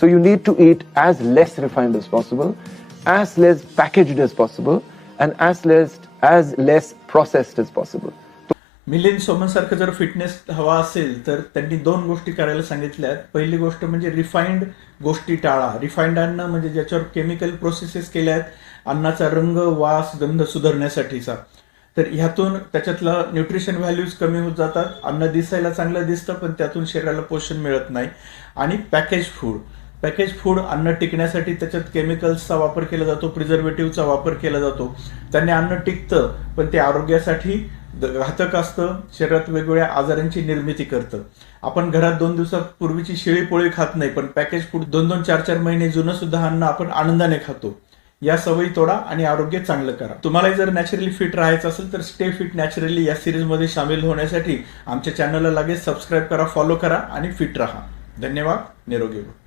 So you need to eat as less refined as possible, as less packaged as possible, and as less processed as possible. Milind Soman सारखं जर fitness हवा असेल तर त्यांनी 2 गोष्टी करायला सांगितल्या आहेत. पहिली गोष्ट म्हणजे रिफाइंड गोष्टी टाळा. रिफाइंड अन्न म्हणजे ज्याच्यावर केमिकल प्रोसेसेस केल्या आहेत, अन्नाचा रंग, वास, गंध सुधारण्यासाठीचा. तर ह्यातून त्याच्यातला न्यूट्रिशन व्हॅल्यूज कमी होत जातात. अन्न दिसायला चांगलं दिसतं पण त्यातून शरीराला पोषण मिळत नाही. आणि पॅकेज फूड अन्न टिकण्यासाठी त्याच्यात केमिकल्सचा वापर केला जातो, प्रिझर्वेटिव्हचा वापर केला जातो. त्याने अन्न टिकतं पण ते आरोग्यासाठी घातक असतं, शरीरात वेगवेगळ्या आजारांची निर्मिती करतं. आपण घरात 2 दिवसापूर्वीची शिळी पोळी खात नाही, पण पॅकेज फूड 2-2, 4-4 महिने जुनं सुद्धा अन्न आपण आनंदाने खातो. या सवयी तोडा आणि आरोग्य चांगलं करा. तुम्हाला जर नॅचरली फिट राहायचं असेल तर स्टे फिट नॅचरली या सिरीजमध्ये सामील होण्यासाठी आमच्या चॅनलला लगेच सबस्क्राईब करा, फॉलो करा आणि फिट राहा. धन्यवाद. निरोगी व्हा.